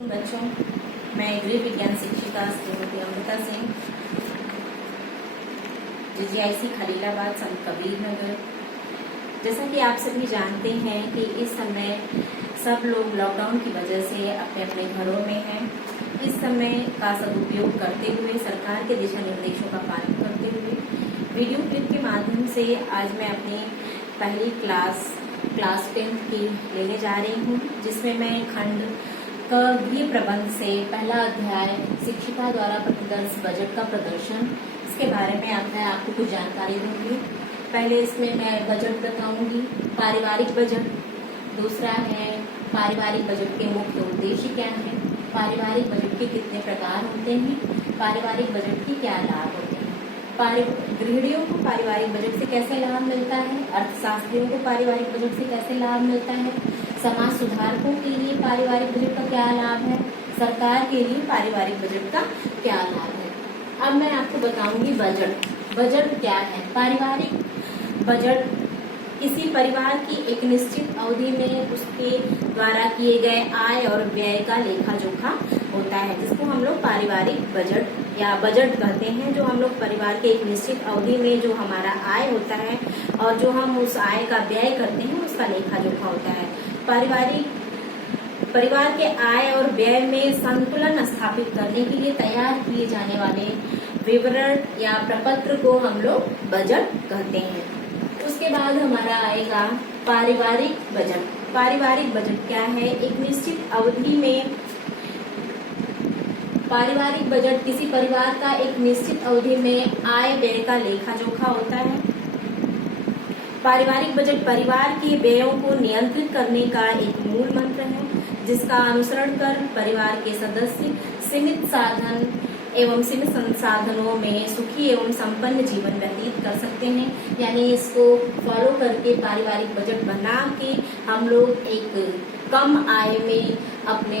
बच्चों, मैं गृह विज्ञान शिक्षिका श्रीमती अमृता सिंह, जीजीआईसी खलीलाबाद, संत कबीर नगर। जैसा कि आप सभी जानते हैं कि इस समय सब लोग लॉकडाउन की वजह से अपने अपने घरों में हैं। इस समय का सदुपयोग करते हुए, सरकार के दिशा निर्देशों का पालन करते हुए वीडियो क्लिप के माध्यम से आज मैं अपनी पहली क्लास 10th की लेने जा रही हूँ, जिसमें मैं खंड गृह प्रबंध से पहला अध्याय शिक्षिका द्वारा प्रतिवर्ष बजट का प्रदर्शन, इसके बारे में आपको कुछ जानकारी दूंगी। पहले इसमें मैं बजट बताऊंगी, पारिवारिक बजट। दूसरा है पारिवारिक बजट के मुख्य उद्देश्य क्या है, पारिवारिक बजट के कितने प्रकार होते हैं, पारिवारिक बजट के क्या लाभ होते हैं, गृहिणियों को पारिवारिक बजट से कैसे लाभ मिलता है, अर्थशास्त्रियों को पारिवारिक बजट से कैसे लाभ मिलता है, समाज सुधारकों के लिए पारिवारिक बजट का क्या लाभ है, सरकार के लिए पारिवारिक बजट का क्या लाभ है। अब मैं आपको बताऊंगी बजट क्या है। पारिवारिक बजट किसी परिवार की एक निश्चित अवधि में उसके द्वारा किए गए आय और व्यय का लेखा जोखा होता है, जिसको हम लोग पारिवारिक बजट या बजट कहते हैं। जो हम लोग परिवार के एक निश्चित अवधि में जो हमारा आय होता है और जो हम उस आय का व्यय करते हैं, उसका लेखा जोखा होता है। परिवार के आय और व्यय में संतुलन स्थापित करने के लिए तैयार किए जाने वाले विवरण या प्रपत्र को हम लोग बजट कहते हैं। उसके बाद हमारा आएगा पारिवारिक बजट। पारिवारिक बजट क्या है? एक निश्चित अवधि में पारिवारिक बजट किसी परिवार का एक निश्चित अवधि में आय व्यय का लेखा जोखा होता है। पारिवारिक बजट परिवार के व्ययों को नियंत्रित करने का एक मूल मंत्र है, जिसका अनुसरण कर परिवार के सदस्य सीमित साधन एवं सीमित संसाधनों में सुखी एवं संपन्न जीवन व्यतीत कर सकते हैं। यानी इसको फॉलो करके पारिवारिक बजट बना के हम लोग एक कम आय में अपने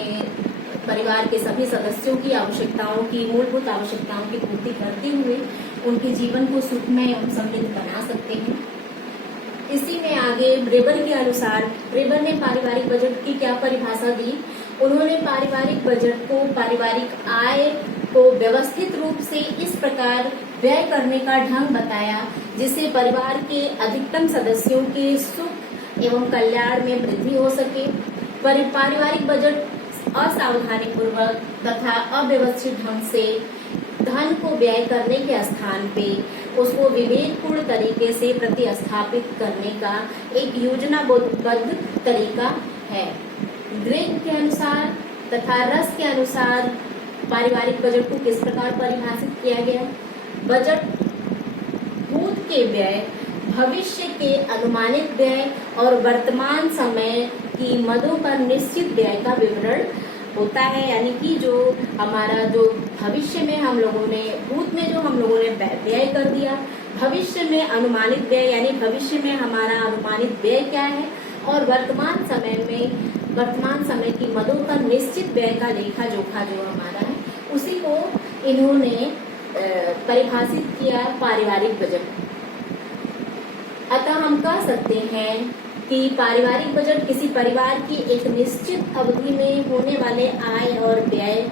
परिवार के सभी सदस्यों की आवश्यकताओं की मूलभूत आवश्यकताओं की पूर्ति करते हुए उनके जीवन को सुखमय एवं समृद्ध बना सकते हैं। इसी में आगे रेबर ने पारिवारिक बजट की क्या परिभाषा दी? उन्होंने पारिवारिक बजट को पारिवारिक आय को व्यवस्थित रूप से इस प्रकार व्यय करने का ढंग बताया, जिससे परिवार के अधिकतम सदस्यों के सुख एवं कल्याण में वृद्धि हो सके। पारिवारिक बजट असावधानी पूर्वक तथा अव्यवस्थित ढंग से धन को व्यय करने के स्थान पे उसको विवेकपूर्ण तरीके से प्रतिस्थापित करने का एक योजनाबद्ध तरीका है। ग्रेग के अनुसार तथा रस के अनुसार पारिवारिक बजट को किस प्रकार परिभाषित किया गया? बजट भूत के व्यय, भविष्य के अनुमानित व्यय और वर्तमान समय की मदों पर निश्चित व्यय का विवरण होता है। यानी कि जो हमारा जो भविष्य में हम लोगों ने भूत में जो हम लोगों ने व्यय कर दिया, भविष्य में अनुमानित व्यय यानी भविष्य में हमारा अनुमानित व्यय क्या है, और वर्तमान समय की मदों पर निश्चित व्यय का लेखा जोखा जो हमारा है, उसी को इन्होंने परिभाषित किया पारिवारिक बजट। अतः हम कह सकते हैं कि पारिवारिक बजट किसी परिवार की एक निश्चित अवधि में होने वाले आय और व्यय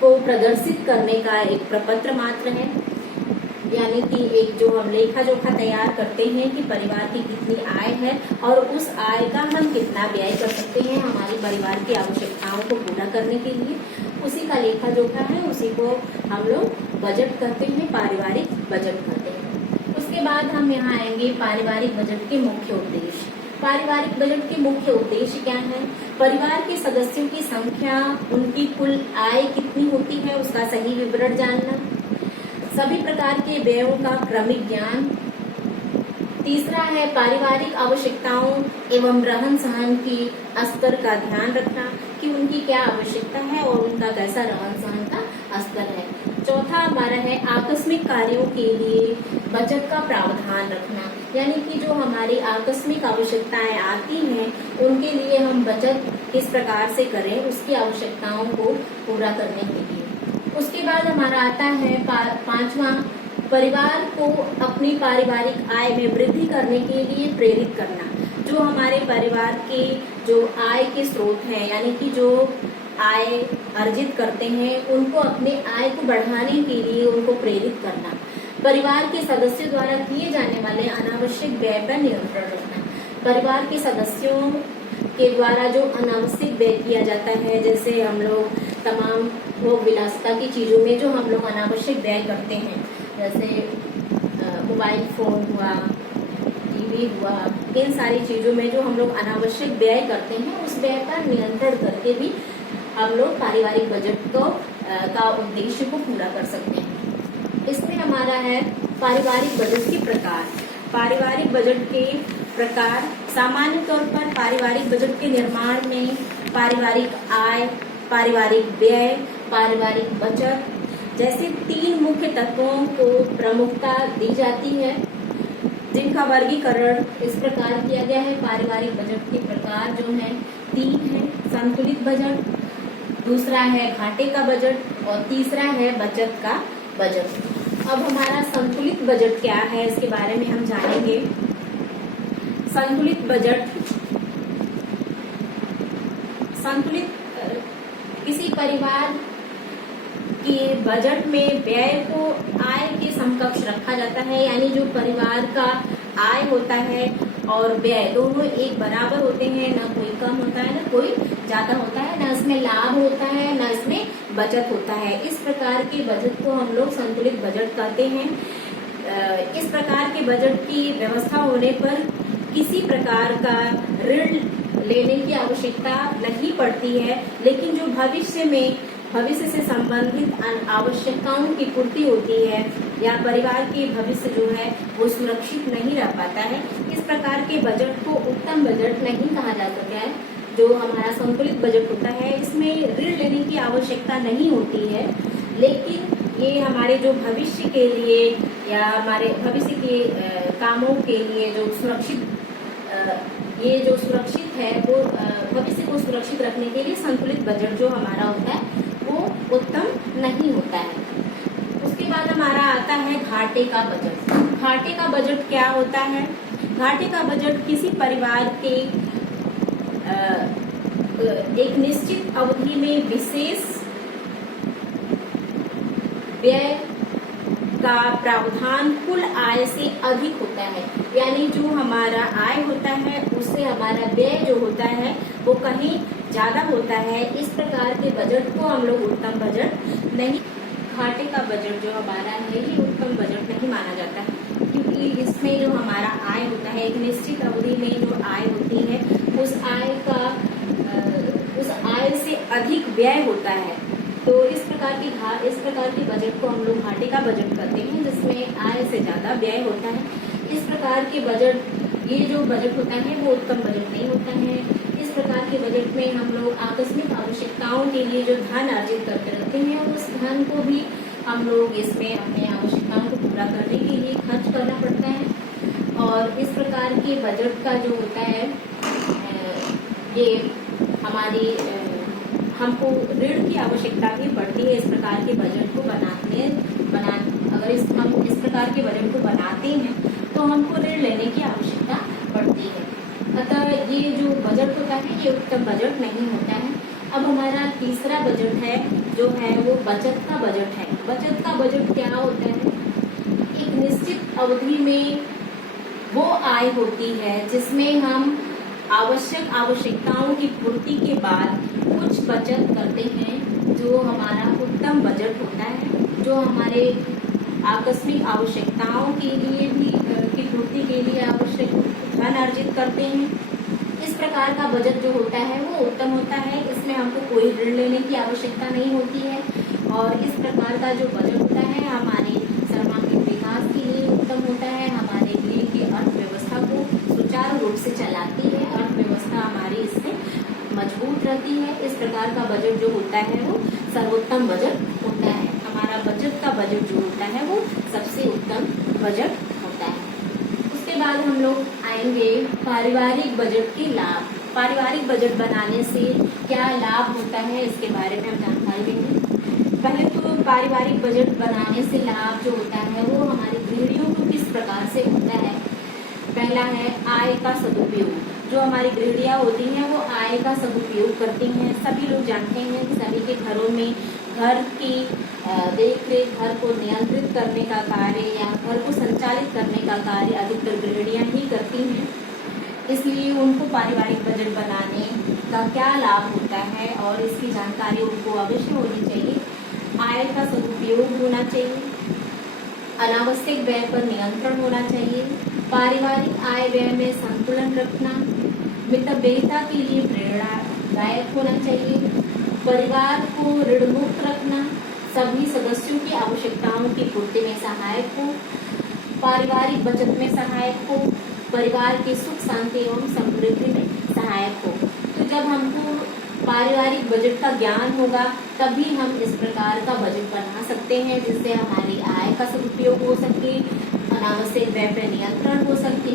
को प्रदर्शित करने का एक प्रपत्र मात्र है। यानी कि एक जो हम लेखा जोखा तैयार करते हैं कि परिवार की कितनी आय है और उस आय का हम कितना व्यय कर सकते हैं हमारी परिवार की आवश्यकताओं को पूरा करने के लिए, उसी का लेखा जोखा है, उसी को हम लोग बजट कहते हैं, पारिवारिक बजट कहते हैं। उसके बाद हम यहाँ आएंगे पारिवारिक बजट के मुख्य उद्देश्य। पारिवारिक बजट के मुख्य उद्देश्य क्या है? परिवार के सदस्यों की संख्या, उनकी कुल आय कितनी होती है उसका सही विवरण जानना, सभी प्रकार के व्ययों का क्रमिक ज्ञान। तीसरा है पारिवारिक आवश्यकताओं एवं रहन सहन की स्तर का ध्यान रखना कि उनकी क्या आवश्यकता है और उनका कैसा रहन सहन का स्तर है। चौथा हमारा है आकस्मिक कार्यों के लिए बचत का प्रावधान रखना, यानी कि जो हमारी आकस्मिक आवश्यकताएं आती हैं उनके लिए हम बचत किस प्रकार से करें उसकी आवश्यकताओं को पूरा करने के लिए। उसके बाद हमारा आता है पांचवा, परिवार को अपनी पारिवारिक आय में वृद्धि करने के लिए प्रेरित करना। जो हमारे परिवार के जो आय के स्रोत हैं, यानी कि जो आय अर्जित करते हैं उनको अपने आय को बढ़ाने के लिए उनको प्रेरित करना, परिवार के सदस्यों द्वारा किए जाने वाले अनावश्यक व्यय पर नियंत्रण रखना। परिवार के सदस्यों के द्वारा जो अनावश्यक व्यय किया जाता है, जैसे हम लोग तमाम भोग विलासिता की चीजों में जो हम लोग अनावश्यक व्यय करते हैं, जैसे मोबाइल फोन हुआ, टीवी हुआ, इन सारी चीजों में जो हम लोग अनावश्यक व्यय करते हैं उस व्यय पर नियंत्रण करके भी हम लोग पारिवारिक बजट को का उद्देश्य को पूरा कर सकते हैं। इसमें हमारा है पारिवारिक बजट के प्रकार। पारिवारिक बजट के प्रकार सामान्य तौर पर पारिवारिक बजट के निर्माण में पारिवारिक आय, पारिवारिक व्यय, पारिवारिक बचत जैसे 3 मुख्य तत्वों को प्रमुखता दी जाती है, जिनका वर्गीकरण इस प्रकार किया गया है। पारिवारिक बजट के प्रकार जो है 3 है। संतुलित बजट, दूसरा है घाटे का बजट और तीसरा है बचत का बजट। अब हमारा संतुलित बजट क्या है इसके बारे में हम जानेंगे। संतुलित बजट, संतुलित किसी परिवार के बजट में व्यय को आय के समकक्ष रखा जाता है, यानी जो परिवार का आय होता है और व्यय दोनों एक बराबर होते हैं, ना कोई कम होता है ना कोई ज्यादा होता है, ना इसमें लाभ होता है ना इसमें बचत होता है। इस प्रकार के बजट को हम लोग संतुलित बजट कहते हैं। इस प्रकार के बजट की व्यवस्था होने पर किसी प्रकार का ऋण लेने की आवश्यकता नहीं पड़ती है, लेकिन जो भविष्य से संबंधित आवश्यकताओं की पूर्ति होती है या परिवार के भविष्य जो है वो सुरक्षित नहीं रह पाता है। इस प्रकार के बजट को उत्तम बजट नहीं कहा जा सकता है। जो हमारा संतुलित बजट होता है इसमें ऋण लेने की आवश्यकता नहीं होती है, लेकिन ये हमारे जो भविष्य के लिए या हमारे भविष्य के कामों के लिए जो सुरक्षित है वो भविष्य को सुरक्षित रखने के लिए संतुलित बजट जो हमारा होता है वो उत्तम नहीं होता है। उसके बाद हमारा आता है घाटे का बजट। घाटे का बजट क्या होता है? घाटे का बजट किसी परिवार के एक निश्चित अवधि में विशेष व्यय का प्रावधान कुल आय से अधिक होता है, यानी जो हमारा आय होता है उससे हमारा व्यय जो होता है वो कहीं ज्यादा होता है। इस प्रकार के बजट को हम लोग उत्तम बजट नहीं, घाटे का बजट जो हमारा है ये उत्तम बजट नहीं माना जाता है, क्योंकि इसमें जो हमारा आय होता है एक निश्चित अवधि में जो आय होती है उस आय से अधिक व्यय होता है। तो इस प्रकार के बजट को हम लोग घाटे का बजट कहते हैं, जिसमें आय से ज्यादा व्यय होता है। इस प्रकार के बजट, ये जो बजट होता है वो उत्तम बजट नहीं होता है। इस प्रकार के बजट में हम लोग आकस्मिक आवश्यकताओं के लिए जो धन अर्जित करते रहते हैं उस धन को भी हम लोग इसमें अपने आवश्यकताओं को पूरा करने के लिए खर्च करना पड़ता है। और इस प्रकार के बजट का जो होता है ये हमारी हमको ऋण की आवश्यकता भी पड़ती है। इस प्रकार के बजट को अगर हम इस प्रकार के बजट को बनाते हैं तो हमको ऋण लेने की आवश्यकता पड़ती है। अतः ये जो बजट होता है ये उत्तम बजट नहीं होता है। अब हमारा तीसरा बजट है जो है वो बचत का बजट है। बचत का बजट क्या होता है? एक निश्चित अवधि में वो आय होती है जिसमें हम आवश्यकताओं की पूर्ति के बाद कुछ बचत करते हैं, जो हमारा उत्तम बजट होता है, जो हमारे आकस्मिक आवश्यकताओं के लिए भी की पूर्ति के लिए आवश्यक धन अर्जित करते हैं। इस प्रकार का बजट जो होता है वो उत्तम होता है। इसमें हमको कोई ऋण लेने की आवश्यकता नहीं होती है और इस प्रकार का जो बजट होता है हमारे सर्वांगीण विकास के लिए उत्तम होता है, हमारे लिए की अर्थव्यवस्था को सुचारू रूप से चलाती है, अर्थव्यवस्था हमारी इससे मजबूत रहती है। इस प्रकार का बजट जो होता है वो सर्वोत्तम बजट होता है। हमारा बचत का बजट जो होता है वो सबसे उत्तम बजट होता है। उसके बाद हम लोग आएंगे पारिवारिक बजट के लाभ। पारिवारिक बजट बनाने से क्या लाभ होता है इसके बारे में हम जानकारी देंगे। पहले तो पारिवारिक बजट बनाने से लाभ जो होता है वो हमारी गृहिणियों को किस प्रकार से होता है। पहला है आय का सदुपयोग। जो हमारी गृहिणियाँ होती हैं वो आय का सदुपयोग करती हैं। सभी लोग जानते हैं कि सभी के घरों में घर की देख रेख, घर को नियंत्रित करने का कार्य या घर को संचालित करने का कार्य अधिकतर गृहिणियाँ ही करती हैं। इसलिए उनको पारिवारिक बजट बनाने का क्या लाभ होता है और इसकी जानकारी उनको अवश्य होनी चाहिए। आय का सदुपयोग होना चाहिए, अनावश्यक व्यय पर नियंत्रण होना चाहिए, पारिवारिक आय व्यय में संतुलन रखना, मितव्ययिता के लिए प्रेरणादायक होना चाहिए, परिवार को ऋण मुक्त रखना, सभी सदस्यों की आवश्यकताओं की पूर्ति में सहायक हो, पारिवारिक बचत में सहायक हो, परिवार के सुख शांति एवं समृद्धि में सहायक हो। तो जब हमको पारिवारिक बजट का ज्ञान होगा तभी हम इस प्रकार का बजट बना सकते हैं जिससे हमारी आय का सदुपयोग हो सके, अनावश्यक व्यय पर नियंत्रण हो सके,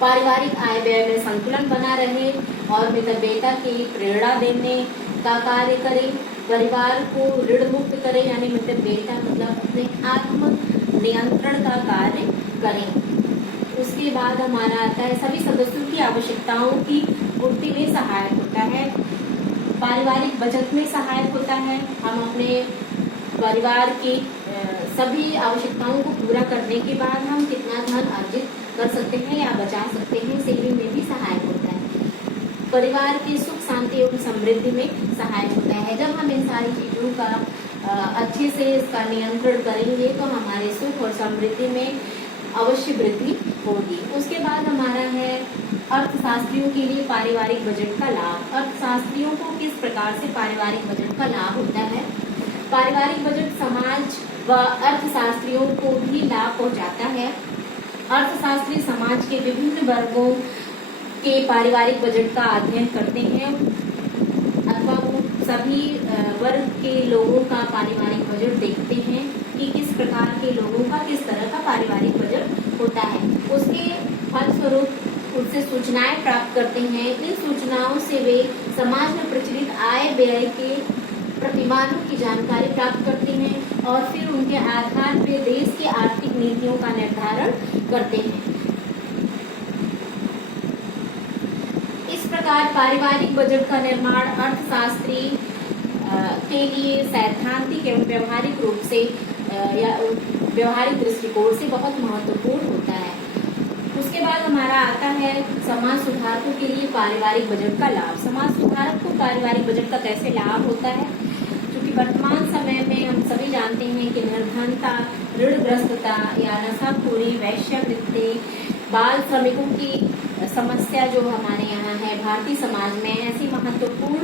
पारिवारिक आय व्यय में संतुलन बना रहे और मितव्ययिता की प्रेरणा देने का कार्य करे, परिवार को ऋण मुक्त करे, यानी मितव्ययिता मतलब अपने आत्म नियंत्रण का कार्य करें। उसके बाद हमारा आता है सभी सदस्यों की आवश्यकताओं की पूर्ति में सहायक होता है, पारिवारिक बचत में सहायक होता है। हम अपने परिवार की सभी आवश्यकताओं को पूरा करने के बाद हम कितना धन अर्जित कर सकते हैं या बचा सकते हैं, सेविंग में भी सहायक होता है। परिवार की सुख शांति एवं समृद्धि में सहायक होता है। जब हम इन सारी चीजों का अच्छे से इसका नियंत्रण करेंगे तो हमारे सुख और समृद्धि में अवश्य वृद्धि होगी। उसके बाद हमारा है अर्थशास्त्रियों के लिए पारिवारिक बजट का लाभ। अर्थशास्त्रियों को किस प्रकार से पारिवारिक बजट का लाभ होता है? पारिवारिक बजट समाज व अर्थशास्त्रियों को भी लाभ पहुंचाता है। अर्थशास्त्री समाज के विभिन्न वर्गों के पारिवारिक बजट का अध्ययन करते हैं अथवा वो सभी वर्ग के लोगों का पारिवारिक बजट देखते हैं कि किस प्रकार के लोगों का किस तरह का पारिवारिक बजट होता है। उसके फलस्वरूप उनसे सूचनाएं प्राप्त करते हैं। इन सूचनाओं से वे समाज में प्रचलित आय व्यय के प्रतिमानों की जानकारी प्राप्त करते हैं और फिर उनके आधार पर देश की आर्थिक नीतियों का निर्धारण करते हैं। इस प्रकार पारिवारिक बजट का निर्माण अर्थशास्त्री के लिए सैद्धांतिक एवं व्यवहारिक रूप से या व्यवहारिक दृष्टिकोण से बहुत महत्वपूर्ण होता है। उसके बाद हमारा आता है समाज सुधारकों के लिए पारिवारिक बजट का लाभ। समाज सुधारक को पारिवारिक बजट का कैसे लाभ होता है? क्योंकि वर्तमान समय में हम सभी जानते हैं कि निर्धनता, ऋणग्रस्तता या नशाखोरी, वेश्यावृत्ति, बाल श्रमिकों की समस्या जो हमारे यहाँ है भारतीय समाज में, ऐसी महत्वपूर्ण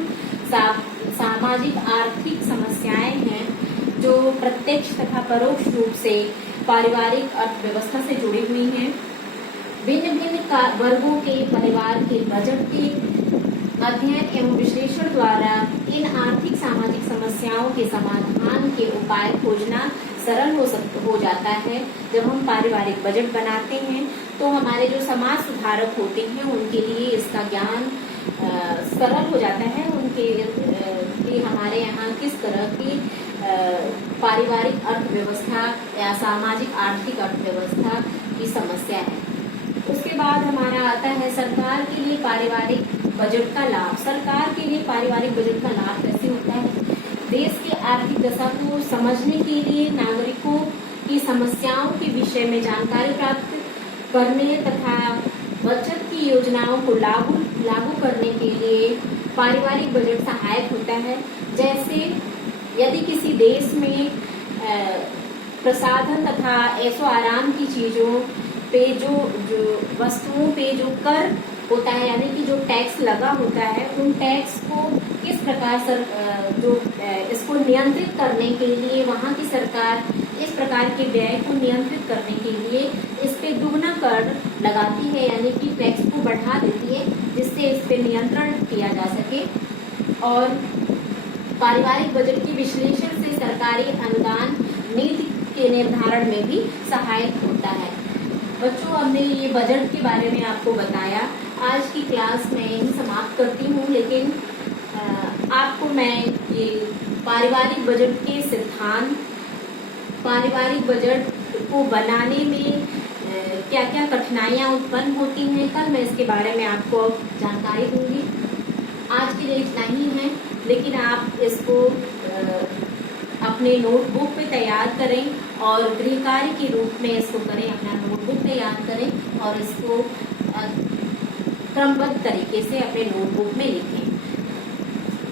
सामाजिक आर्थिक समस्याएं हैं जो प्रत्यक्ष तथा परोक्ष रूप से पारिवारिक अर्थव्यवस्था से जुड़ी हुई हैं। भिन्न भिन्न वर्गों के परिवार के बजट के अध्ययन एवं विश्लेषण द्वारा इन आर्थिक सामाजिक समस्याओं के समाधान के उपाय खोजना सरल हो जाता है। जब हम पारिवारिक बजट बनाते हैं तो हमारे जो समाज सुधारक होते हैं उनके लिए इसका ज्ञान सरल हो जाता है, उनके कि हमारे यहाँ किस तरह की पारिवारिक अर्थव्यवस्था या सामाजिक आर्थिक अर्थव्यवस्था की समस्या है। उसके बाद हमारा आता है सरकार के लिए पारिवारिक बजट का लाभ। सरकार के लिए पारिवारिक बजट का लाभ कैसे होता है? देश की आर्थिक दशा को समझने के लिए नागरिकों की समस्याओं के विषय में जानकारी प्राप्त करने तथा बचत की योजनाओं को लागू करने के लिए पारिवारिक बजट सहायक होता है। जैसे यदि किसी देश में प्रसाधन तथा ऐशो आराम की चीजों पे जो वस्तुओं पे जो कर होता है, यानी कि जो टैक्स लगा होता है, उन टैक्स को किस प्रकार इसको नियंत्रित करने के लिए वहाँ की सरकार इस प्रकार के व्यय को नियंत्रित करने के लिए इस पे दुगना कर लगाती है, यानी कि टैक्स को बढ़ा देती है जिससे इस पे नियंत्रण किया जा सके। और पारिवारिक बजट की विश्लेषण से सरकारी अनुदान नीति के निर्धारण में भी सहायक होता है। बच्चों, हमने ये बजट के बारे में आपको बताया। आज की क्लास में यही समाप्त करती हूँ, लेकिन आपको मैं ये पारिवारिक बजट के सिद्धांत, पारिवारिक बजट को बनाने में क्या क्या कठिनाइयाँ उत्पन्न होती हैं, कल मैं इसके बारे में आपको जानकारी दूंगी। आज के लिए इतना ही है, लेकिन आप इसको अपने नोटबुक पे तैयार करें और गृह कार्य के रूप में इसको करें। अपना नोटबुक तैयार करें और इसको क्रमबद्ध तरीके से अपने नोटबुक में लिखें।